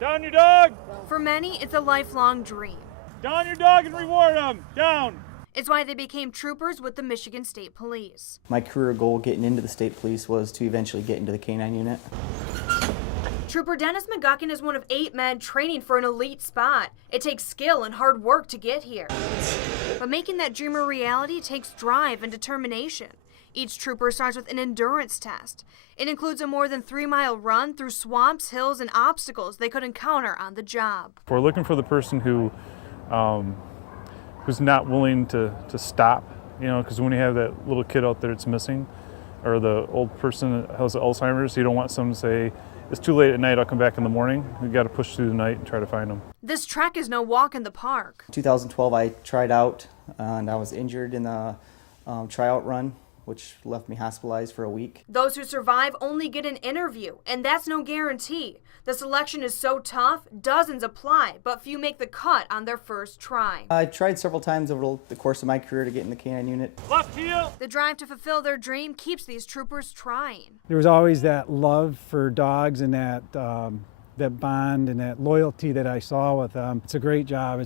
Down your dog! For many, it's a lifelong dream. Down your dog and reward them! Down! It's why they became troopers with the Michigan State Police. My career goal getting into the state police was to eventually get into the Canine unit. Trooper Dennis McGuckin is one of 8 men training for an elite spot. It takes skill and hard work to get here. But making that dream a reality takes drive and determination. Each trooper starts with an endurance test. It includes a more than 3-mile run through swamps, hills, and obstacles they could encounter on the job. We're looking for the person who's not willing to stop, because when you have that little kid out there that's missing, or the old person that has Alzheimer's, you don't want someone to say, it's too late at night, I'll come back in the morning. We've got to push through the night and try to find them. This trek is no walk in the park. In 2012, I tried out, and I was injured in the tryout run, which left me hospitalized for a week. Those who survive only get an interview, and that's no guarantee. The selection is so tough, dozens apply, but few make the cut on their first try. I tried several times over the course of my career to get in the Canine unit. Left heel! The drive to fulfill their dream keeps these troopers trying. There was always that love for dogs and that bond and that loyalty that I saw with them. It's a great job.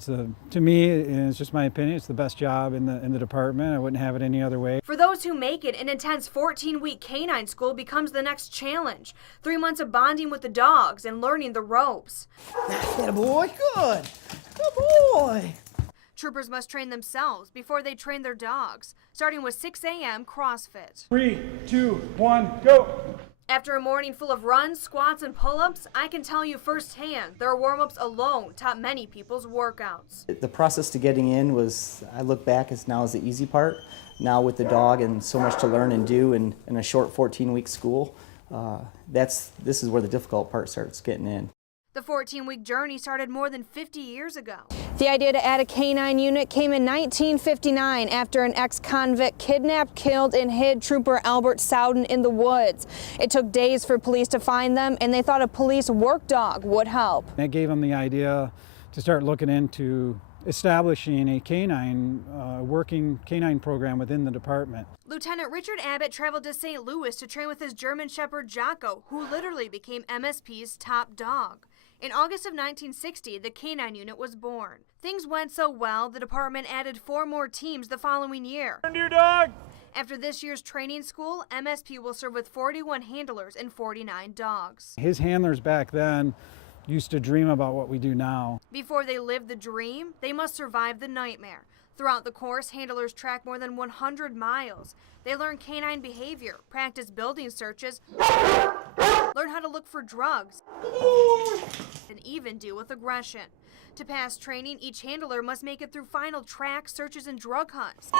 To me, and it's just my opinion, it's the best job in the department. I wouldn't have it any other way. For those who make it, an intense 14-week canine school becomes the next challenge. 3 months of bonding with the dogs and learning the ropes. That boy, good. Good boy. Troopers must train themselves before they train their dogs, starting with 6 a.m. CrossFit. 3, 2, 1, go! After a morning full of runs, squats, and pull-ups, I can tell you firsthand their warm-ups alone top many people's workouts. The process to getting in was, I look back as now as the easy part. Now with the dog and so much to learn and do in a short 14-week school, this is where the difficult part starts getting in. The 14-week journey started more than 50 years ago. The idea to add a canine unit came in 1959 after an ex-convict kidnapped, killed, and hid Trooper Albert Sowden in the woods. It took days for police to find them, and they thought a police work dog would help. That gave them the idea to start looking into establishing a canine, working canine program within the department. Lieutenant Richard Abbott traveled to St. Louis to train with his German Shepherd Jocko, who literally became MSP's top dog. In August of 1960, the canine unit was born. Things went so well, the department added 4 more teams the following year. Turn to your dog! After this year's training school, MSP will serve with 41 handlers and 49 dogs. His handlers back then used to dream about what we do now. Before they live the dream, they must survive the nightmare. Throughout the course, handlers track more than 100 miles. They learn canine behavior, practice building searches, learn how to look for drugs, and even deal with aggression. To pass training, each handler must make it through final tracks, searches, and drug hunts.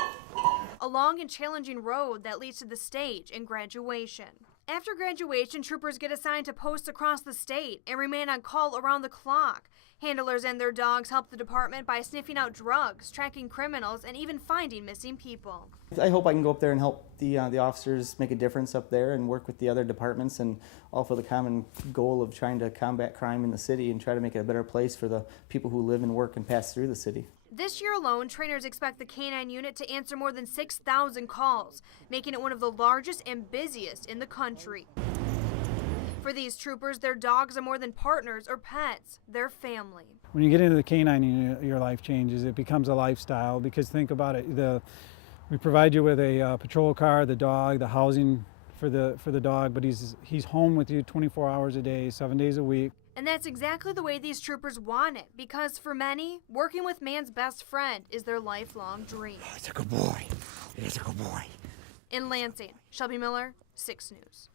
A long and challenging road that leads to the stage and graduation. After graduation, troopers get assigned to posts across the state and remain on call around the clock. Handlers and their dogs help the department by sniffing out drugs, tracking criminals, and even finding missing people. I hope I can go up there and help the officers make a difference up there and work with the other departments, and all for the common goal of trying to combat crime in the city and try to make it a better place for the people who live and work and pass through the city. This year alone, trainers expect the canine unit to answer more than 6,000 calls, making it one of the largest and busiest in the country. For these troopers, their dogs are more than partners or pets, they're family. When you get into the canine unit, your life changes. It becomes a lifestyle, because think about it, we provide you with a patrol car, the dog, the housing for the dog, but he's home with you 24 hours a day, 7 days a week. And that's exactly the way these troopers want it, because for many, working with man's best friend is their lifelong dream. It's a good boy. It's a good boy. In Lansing, Shelby Miller, 6 News.